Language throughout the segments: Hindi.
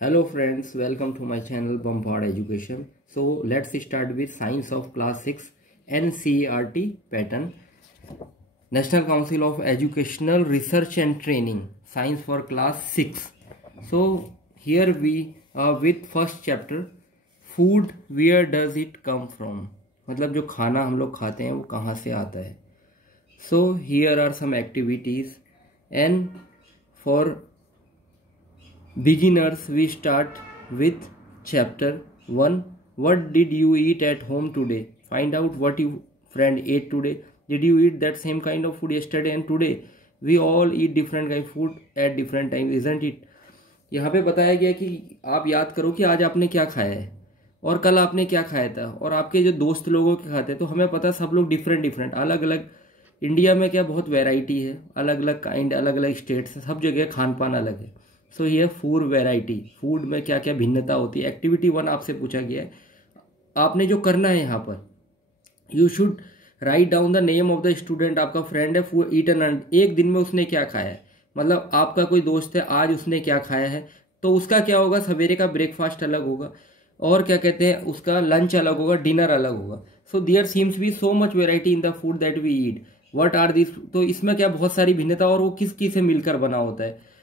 Hello friends, welcome to my channel Bombard Education. So let's start with Science of Class 6 NCERT pattern. National Council of Educational Research and Training, Science for Class 6. So here we with first chapter, Food, where does it come from? मतलब जो खाना हम लोग खाते हैं वो कहाँ से आता है. So here are some activities, and for beginners we start with chapter 1. What did you eat at home today? Find out what your friend ate today. Did you eat that same kind of food yesterday and today? We all eat different kind of food at different times, isn't it? यहाँ पे बताया गया कि आप याद करो कि आज आपने क्या खाया है और कल आपने क्या खाया था, और आपके जो दोस्त लोगों के खाते हैं. तो हमें पता सब लोग डिफरेंट अलग अलग. इंडिया में क्या बहुत वैरायटी है, अलग अलग काइंड, अलग अलग स्टेट्स, सब जगह खान पान अलग है. सो ये फूड वैरायटी, फूड में क्या क्या भिन्नता होती है. एक्टिविटी 1 आपसे पूछा गया है. आपने जो करना है यहाँ पर, you should write down the name of the student. आपका फ्रेंड है, फूड ईटन, एक दिन में उसने क्या खाया है. मतलब आपका कोई दोस्त है, आज उसने क्या खाया है, तो उसका क्या होगा, सवेरे का ब्रेकफास्ट अलग होगा, और क्या कहते हैं उसका लंच अलग होगा, डिनर अलग होगा. So there seems be so much variety in the food that we eat. What are this, तो इसमें क्या बहुत सारी भिन्नता, और वो किस किस से मिलकर बना होता है.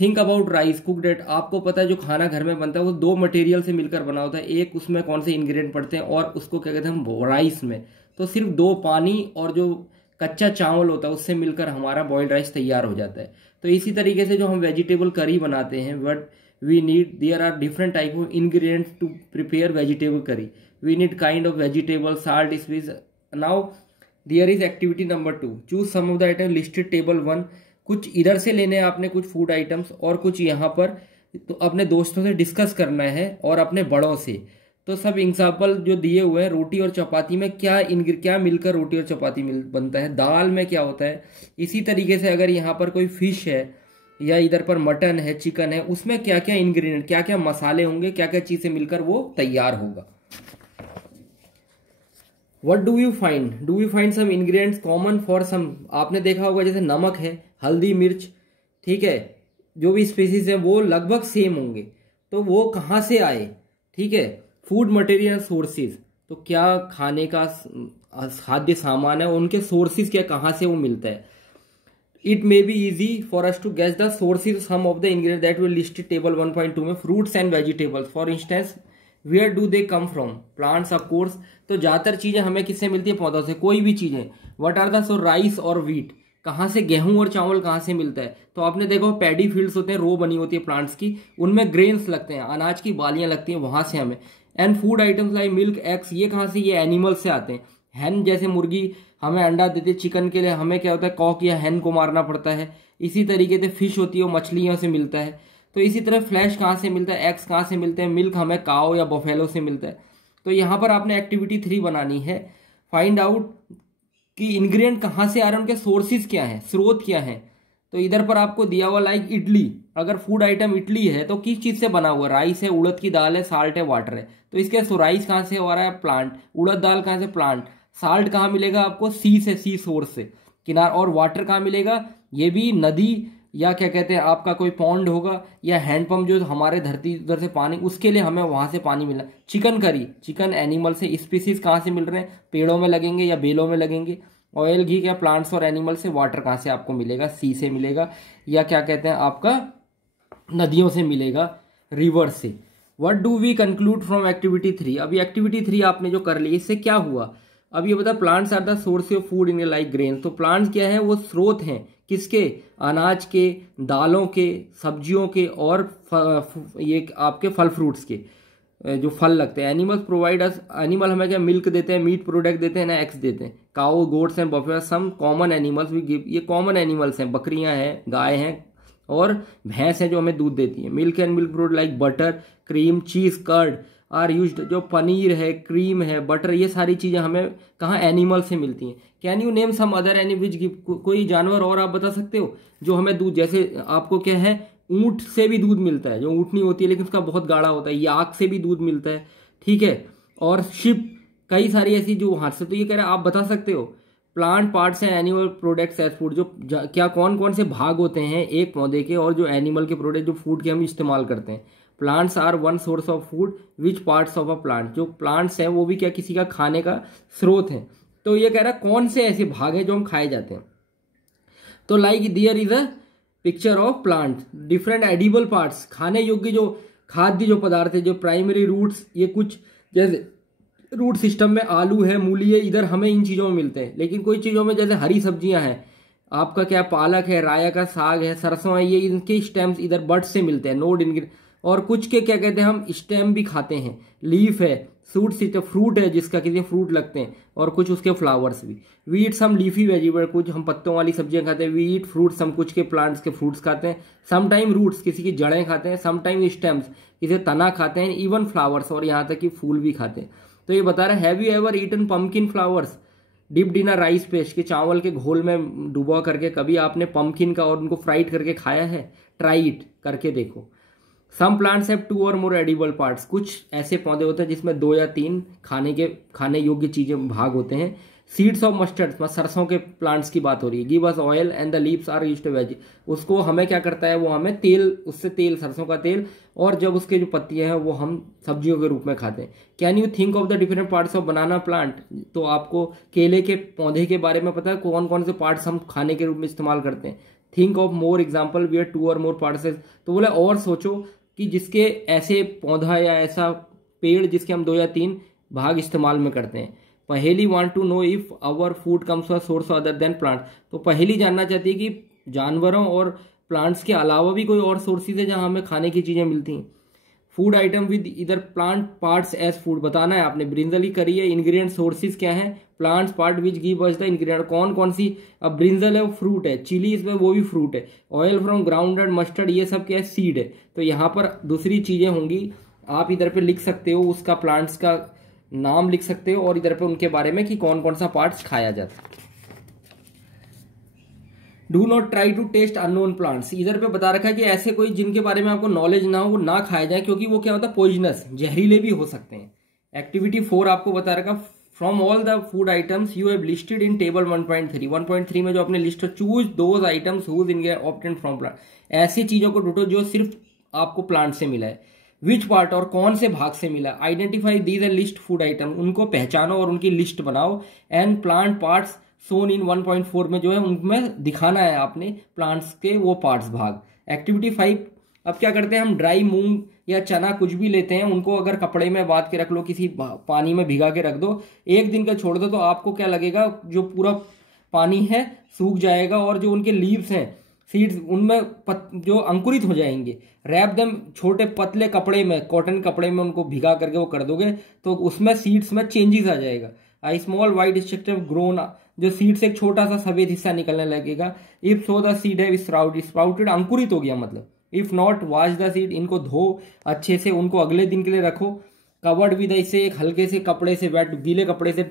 Think about rice cooked at. आपको पता है जो खाना घर में बनता है वो 2 मटेरियल से मिलकर बना होता है. एक उसमें कौन से इंग्रेडिएंट पड़ते हैं, और उसको क्या कहते हैं हम राइस में, तो सिर्फ 2 पानी और जो कच्चा चावल होता है उससे मिलकर हमारा बॉइल्ड राइस तैयार हो जाता है. तो इसी तरीके से जो हम वेजिटेबल करी बनाते हैं, but we need, there are different type of ingredients to prepare vegetable curry. We need kind of vegetable, salt, spice. Now there is activity number 2. Choose some of the item listed table 1. कुछ इधर से लेने हैं आपने, कुछ फूड आइटम्स, और कुछ यहाँ पर तो अपने दोस्तों से डिस्कस करना है और अपने बड़ों से. तो सब एग्जाम्पल जो दिए हुए हैं, रोटी और चपाती में क्या मिलकर रोटी और चपाती बनता है, दाल में क्या होता है. इसी तरीके से अगर यहाँ पर कोई फिश है या इधर पर मटन है, चिकन है, उसमें क्या क्या इंग्रेडिएंट, क्या क्या मसाले होंगे, क्या क्या चीज से मिलकर वो तैयार होगा. What do you find, do you find some ingredients common for some. आपने देखा होगा जैसे नमक है, हल्दी, मिर्च, ठीक है, जो भी स्पीसीज है वो लगभग सेम होंगे. तो वो कहाँ से आए, ठीक है. फूड मटेरियल सोर्सेज, तो क्या खाने का खाद्य सामान है, उनके सोर्सेज क्या, कहाँ से वो मिलता है. It may be easy for us to guess the sources some of the ingredient that will listed table 1.2 में. Fruits and vegetables for instance, where do they come from, plants of course. तो ज्यादातर चीजें हमें किससे मिलती है, पौधों से, कोई भी चीजें. What are the, so rice और व्हीट, कहाँ से गेहूं और चावल कहाँ से मिलता है. तो आपने देखो पैडी फील्ड्स होते हैं, रो बनी होती है प्लांट्स की, उनमें ग्रेन्स लगते हैं, अनाज की बालियां लगती हैं, वहां से हमें. And food items like milk, eggs, ये कहाँ से, ये एनिमल्स से आते हैं. हैन जैसे मुर्गी हमें अंडा देती है, चिकन के लिए हमें क्या होता है, कॉक या हैन को मारना पड़ता है. इसी तरीके से फिश होती है, वो मछलियों से मिलता है. तो इसी तरह फ्लैश कहाँ से मिलता है, एग्स कहाँ से मिलते हैं, मिल्क हमें काओ या बफेलो से मिलता है. तो यहाँ पर आपने एक्टिविटी 3 बनानी है. फाइंड आउट कि इंग्रेडिएंट कहाँ से आ रहे हैं, उनके सोर्सेज क्या हैं, स्रोत क्या हैं. तो इधर पर आपको दिया हुआ लाइक इडली, अगर फूड आइटम इडली है तो किस चीज से बना हुआ, राइस है, उड़द की दाल है, साल्ट है, वाटर है. तो इसके राइस कहाँ से आ रहा है, प्लांट. उड़द दाल कहाँ से, प्लांट. साल्ट कहाँ मिलेगा आपको, सी से, सी सोर्स से, किनार. और वाटर कहाँ मिलेगा, ये भी नदी या क्या कहते हैं आपका कोई पॉन्ड होगा, या हैंडपंप जो हमारे धरती उधर से पानी, उसके लिए हमें वहां से पानी मिला. चिकन करी, चिकन एनिमल से, स्पीसीज कहाँ से मिल रहे हैं, पेड़ों में लगेंगे या बेलों में लगेंगे. ऑयल घी क्या, प्लांट्स और एनिमल से. वाटर कहाँ से आपको मिलेगा, सी से मिलेगा, या क्या कहते हैं आपका नदियों से मिलेगा, रिवर से. What do we conclude from activity 3. अभी एक्टिविटी 3 आपने जो कर ली, इससे क्या हुआ. अब ये बता, plants are the source of food in like grain. तो प्लांट्स क्या है, वो स्रोत हैं किसके, अनाज के, दालों के, सब्जियों के, और ये आपके फल फ्रूट्स के, जो फल लगते हैं. एनिमल्स प्रोवाइड अस, एनिमल हमें क्या, मिल्क देते हैं, मीट प्रोडक्ट देते हैं ना, एग्स देते हैं. Cow, goats and buffalo, some common animals we give. ये कॉमन एनिमल्स हैं, बकरियां हैं, गाय हैं, और भैंस हैं जो हमें दूध देती है. Milk and milk product like butter, cream, चीज, कर्ड आर यूज्ड. जो पनीर है, क्रीम है, बटर, ये सारी चीजें हमें कहाँ, एनिमल से मिलती हैं. Can you name some other any which give, कोई जानवर और आप बता सकते हो जो हमें दूध, जैसे आपको क्या है, ऊंट से भी दूध मिलता है, जो ऊँटनी होती है लेकिन उसका बहुत गाढ़ा होता है. याक से भी दूध मिलता है, ठीक है. और शिप, कई सारी ऐसी जो हाथ से. तो ये कह रहे हैं, आप बता सकते हो. Plant parts and animal products as food, जो क्या कौन कौन से भाग होते हैं एक पौधे के, और जो एनिमल के प्रोडक्ट जो फूड के हम इस्तेमाल करते हैं. Plants are one source of food, which parts of a plant, जो प्लांट्स हैं वो भी क्या किसी का खाने का स्रोत है। तो ये कह रहा है कौन से ऐसे भाग हैं जो हम खाए जाते हैं। तो like there is a picture of plant, different edible parts, खाने योग्य जो खाद्य जो पदार्थ है, जो प्राइमरी रूट्स, ये कुछ जैसे रूट सिस्टम में आलू है, मूली है, इधर हमें इन चीज़ों में मिलते हैं। लेकिन कोई चीज़ों में जैसे हरी सब्जियां हैं, आपका क्या पालक है, राया का साग है, सरसों है, ये इनके स्टेम्स इधर बड से मिलते हैं, नोड इनके। और कुछ के क्या कहते हैं हम स्टेम भी खाते हैं, लीफ है, सूट सिस्टम, फ्रूट है जिसका किसी फ्रूट लगते हैं, और कुछ उसके फ्लावर्स भी। We eat some leafy vegetable, कुछ हम पत्तों वाली सब्जियां खाते हैं। वी ईट फ्रूट्स, हम कुछ के प्लांट्स के फ्रूट्स खाते हैं। समटाइम रूट्स, किसी की जड़ें खाते हैं। समटाइम स्टेम्स, किसी तना खाते हैं। इवन फ्लावर्स, और यहाँ तक कि फूल भी खाते हैं। तो ये बता रहा है, have you ever eaten pumpkin flowers dipped in a rice paste, कि चावल के घोल में डुबा करके कभी आपने पम्पकिन का और उनको फ्राइड करके खाया है? ट्राई इट, करके देखो। सम प्लांट्स हैव 2 और मोर एडिबल पार्ट्स, कुछ ऐसे पौधे होते हैं जिसमें 2 या 3 खाने योग्य चीजें भाग होते हैं। सीड्स ऑफ मस्टर्ड, सरसों के प्लांट्स की बात हो रही है। Give us oil and the leaves are used to veg, उसको हमें क्या करता है, वो हमें तेल, उससे तेल, सरसों का तेल, और जब उसके जो पत्तियां हैं वो हम सब्जियों के रूप में खाते हैं। Can you think of the different parts of banana plant, तो आपको केले के पौधे के बारे में पता है कौन कौन से पार्ट्स हम खाने के रूप में इस्तेमाल करते हैं? Think of more example where 2 और मोर पार्ट्स। तो बोले और सोचो कि जिसके ऐसे पौधा या ऐसा पेड़ जिसके हम 2 या 3 भाग इस्तेमाल में करते हैं। Paheli want to know if our food comes from source other than plant, तो पहेली जानना चाहती है कि जानवरों और प्लांट्स के अलावा भी कोई और सोर्सेज है जहां हमें खाने की चीजें मिलती हैं। फूड आइटम विद इधर प्लांट पार्ट्स एज फूड बताना है आपने, ब्रिंजल ही करी है। इंग्रेडिएंट सोर्सेज क्या है? Plants part which give us the ingredient, कौन कौन सी? अब ब्रिंजल है वो फ्रूट है, चिली इसमें वो भी फ्रूट है, ऑयल फ्रॉम ग्राउंडेड मस्टर्ड ये सब क्या है? सीड है। तो यहाँ पर दूसरी चीजें होंगी, आप इधर पे लिख सकते हो, उसका प्लांट्स का नाम लिख सकते हो, और इधर पे उनके बारे में कि कौन कौन सा पार्ट्स खाया जाता है। Do not try to taste unknown plants, इधर पे बता रखा है कि ऐसे कोई जिनके बारे में आपको नॉलेज ना हो वो ना खाया जाए, क्योंकि वो क्या होता है? पॉइजनस, जहरीले भी हो सकते हैं। एक्टिविटी 4 आपको बता रखा, from all the food items you have listed in table 1.3, 1.3 में जो आपने list, choose those items whose ingredient obtained from plant, ऐसी चीजों को ढूंढो जो सिर्फ आपको प्लांट से मिला है। विच पार्ट, और कौन से भाग से मिला। Identify these and list food item, उनको पहचानो और उनकी लिस्ट बनाओ। एंड प्लांट पार्ट्स सोन इन 1.4 में जो है उनमें दिखाना है आपने प्लांट्स के वो पार्ट्स भाग। एक्टिविटी 5, अब क्या करते हैं हम, ड्राई मूंग या चना कुछ भी लेते हैं, उनको अगर कपड़े में बांध के रख लो, किसी पानी में भिगा के रख दो, 1 दिन का छोड़ दो, तो आपको क्या लगेगा, जो पूरा पानी है सूख जाएगा, और जो उनके लीव्स हैं, सीड्स, उनमें जो अंकुरित हो जाएंगे। रैप देम, छोटे पतले कपड़े में, कॉटन कपड़े में उनको भिगा करके वो कर दोगे, तो उसमें सीड्स में चेंजेस आ जाएगा। आई स्मॉल वाइट स्ट्रक्चर ग्रोन, जो सीड से एक छोटा सा सफेद हिस्सा निकलने लगेगा। इफ सो द सीड है स्प्राउटेड, अंकुरित हो गया मतलब। If not wash the seed, इनको धो अच्छे से, उनको अगले दिन के लिए रखो। कवर्ड विद, इसे एक हल्के से कपड़े से, वेट गीले कपड़े से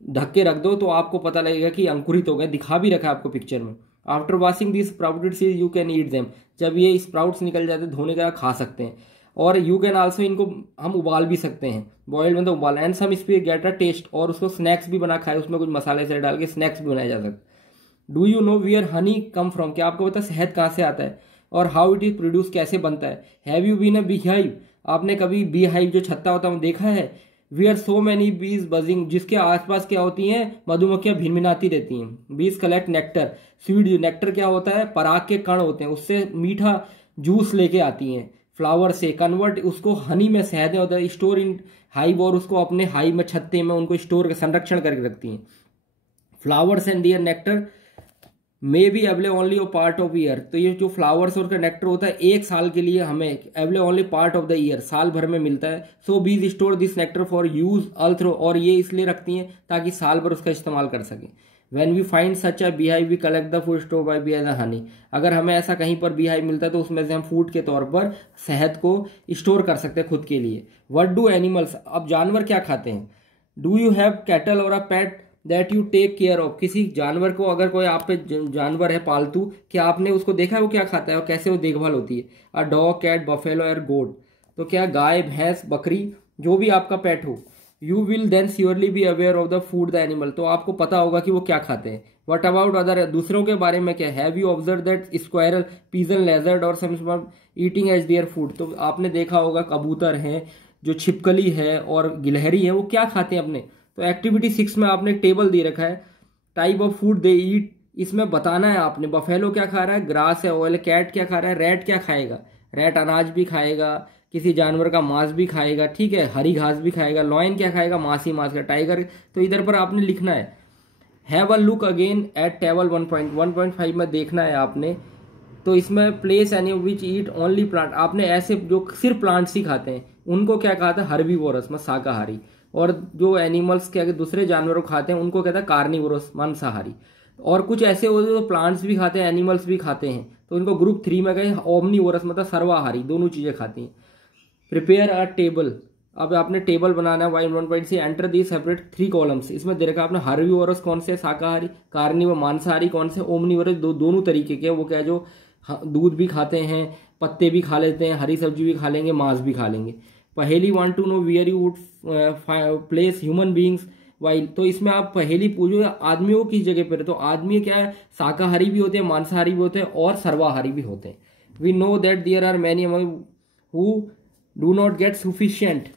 ढक के रख दो, तो आपको पता लगेगा कि अंकुरित हो गए, दिखा भी रखा है आपको पिक्चर में। After washing this sprouted seed you can eat them, जब ये स्प्राउट्स निकल जाते हैं धोने का खा सकते हैं। और यू कैन आल्सो, इनको हम उबाल भी सकते हैं, बॉइल्ड मतलब उबाल। And some speed get a taste, और उसको स्नैक्स भी बना खाए, उसमें कुछ मसाले से डाल के स्नैक्स भी बनाया जा सकता। Do you know where honey come from, क्या आपको पता है शहद कहाँ से आता है? और हाउ इट इज प्रोड्यूस, कैसे बनता है? Have you been a bee hive, आपने कभी बी हाइव जो छत्ता होता है वो देखा है? वी आर सो मैनी बीज बजिंग, जिसके आसपास क्या होती हैं, मधुमक्खियां भिनभिनाती रहती हैं। बीज कलेक्ट नेक्टर, स्वीट, नेक्टर क्या होता है? पराग के कण होते हैं, उससे मीठा जूस लेके आती हैं। फ्लावर से कन्वर्ट, उसको हनी में, शहद होता है, स्टोर इन हाइव, और उसको अपने हाइव में, छत्ते में उनको स्टोर, संरक्षण करके रखती हैं। Flowers and their nectar may be available only of part of year, तो ये जो फ्लावर्स और का नेक्टर होता है 1 साल के लिए हमें available only part of the year, साल भर में मिलता है। सो बीज store this nectar for use all through, और ये इसलिए रखती हैं ताकि साल भर उसका इस्तेमाल कर सकें। When we find such a beehive we collect the food store by bee as a honey, अगर हमें ऐसा कहीं पर बीहाइव मिलता है तो उसमें से हम फूड के तौर पर शहद को स्टोर कर सकते हैं खुद के लिए। व्हाट डू एनिमल्स, अब जानवर क्या खाते हैं? डू यू हैव कैटल और a pet that you take care of, किसी जानवर को, अगर कोई आप पे जानवर है पालतू, क्या आपने उसको देखा है वो क्या खाता है और कैसे वो देखभाल होती है? अ डॉग, कैट, बफेलो और गोट, तो क्या गाय, भैंस, बकरी, जो भी आपका पेट हो, you will then surely be aware of the food the animal, तो आपको पता होगा कि वो क्या खाते हैं। वट अबाउट अदर, दूसरों के बारे में क्या, have you observe that squirrel, pigeon, lizard और some eating as their food, तो आपने देखा होगा कबूतर हैं, जो छिपकली है और गिलहरी है, वो क्या खाते हैं अपने। तो एक्टिविटी 6 में आपने टेबल दे रखा है, टाइप ऑफ फूड दे ईट, इसमें बताना है आपने बफेलो क्या खा रहा है, ग्रास है, ऑयल, कैट क्या खा रहा है, रैट क्या खाएगा, रैट अनाज भी खाएगा, किसी जानवर का मांस भी खाएगा, ठीक है, हरी घास भी खाएगा, लॉयन क्या खाएगा, मांस ही मांस का, टाइगर, तो इधर पर आपने लिखना है। Have a look again at table 1.5 में देखना है आपने। तो इसमें place any which eat only plant, आपने ऐसे जो सिर्फ प्लांट्स ही खाते हैं उनको क्या कहा था, हर्बीवोरस में शाकाहारी, और जो एनिमल्स क्या दूसरे जानवरों खाते हैं उनको कहता है कार्निवोरस मांसाहारी। और कुछ ऐसे होते हैं जो प्लांट्स भी खाते हैं एनिमल्स भी खाते हैं, तो इनको ग्रुप 3 में गए, ओमनीवोरस मतलब सर्वाहारी, दोनों चीजें खाती हैं। प्रिपेयर अ टेबल, अब आपने टेबल बनाना है, वाई 1 से एंटर दी सेपरेट 3 कॉलम्स, इसमें दे रखा आपने हर्बीवोरस कौन से, शाकाहारी, कार्निवोरस मांसाहारी कौन से, ओमनीवोरस दोनों तरीके के, वो क्या जो दूध भी खाते हैं, पत्ते भी खा लेते हैं, हरी सब्जी भी खा लेंगे, मांस भी खा लेंगे। Paheli want to know where you would place human beings while, तो इसमें आप पहेली पूछो आदमियों की जगह पर, तो आदमी क्या है, शाकाहारी भी होते हैं, मांसाहारी भी होते हैं और सर्वाहारी भी होते हैं। We know that there are many who do not get sufficient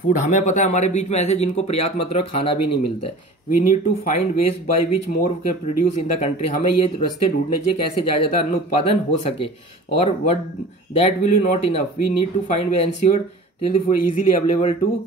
food, हमें पता है हमारे बीच में ऐसे जिनको पर्याप्त मात्रा में खाना भी नहीं मिलता है। We need to find ways by which more के प्रोड्यूस इन द कंट्री, हमें ये रास्ते ढूंढने चाहिए कैसे ज्यादा अन्न उत्पादन हो सके। और what that will you not enough, we need to find way ensure till the food easily available to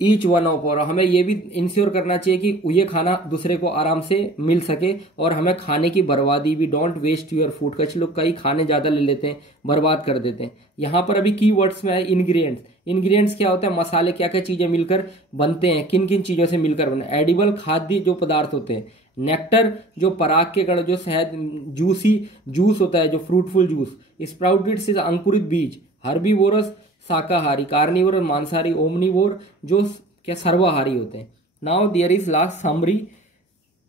each one of, और हमें यह भी इंश्योर करना चाहिए कि ये खाना दूसरे को आराम से मिल सके, और हमें खाने की बर्बादी भी, डोंट वेस्ट योर फूड, कुछ लोग कई खाने ज्यादा ले लेते हैं, बर्बाद कर देते हैं। यहाँ पर अभी की वर्ड्स में है इंग्रेडिएंट्स, इंग्रेडिएंट्स क्या होता है, मसाले क्या क्या चीजें मिलकर बनते हैं, किन किन चीजों से मिलकर बने, एडिबल खाद्य जो पदार्थ होते हैं, नेक्टर जो पराग के कण, जो शहद, जूसी जूस होता है जो फ्रूटफुल जूस, स्प्राउटेड से अंकुरित बीज, हर्बीवोरस शाकाहारी, कार्निवोर मांसाहारी, ओमनीवोर जो क्या सर्वाहारी होते हैं। Now there is last summary,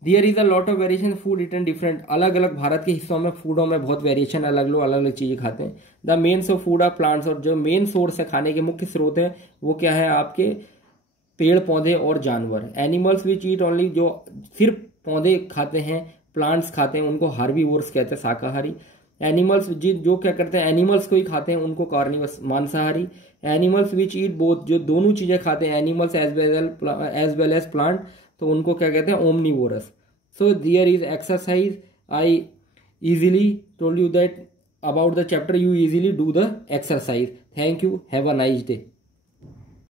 there is a lot of variation food eaten different, अलग अलग भारत के हिस्सों में फूडों में बहुत वेरिएशन, अलग लोग अलग अलग चीजें खाते हैं। The main of food are plants, और जो मेन सोर्स है खाने के मुख्य स्रोत है वो क्या है, आपके पेड़ पौधे और जानवर। एनिमल्स विच ईट ओनली, जो सिर्फ पौधे खाते हैं, प्लांट्स खाते हैं, उनको हार्बीवोर्स कहते हैं, शाकाहारी। एनिमल्स जो क्या करते हैं, एनिमल्स को ही खाते हैं, उनको कार्निवोरस मांसाहारी। एनिमल्स विच ईट बोथ, जो दोनों चीजें खाते हैं, animals as well as plant, तो उनको क्या कहते हैं, omnivorous. So there is exercise, I easily told you that about the chapter, you easily do the exercise. Thank you, have a nice day.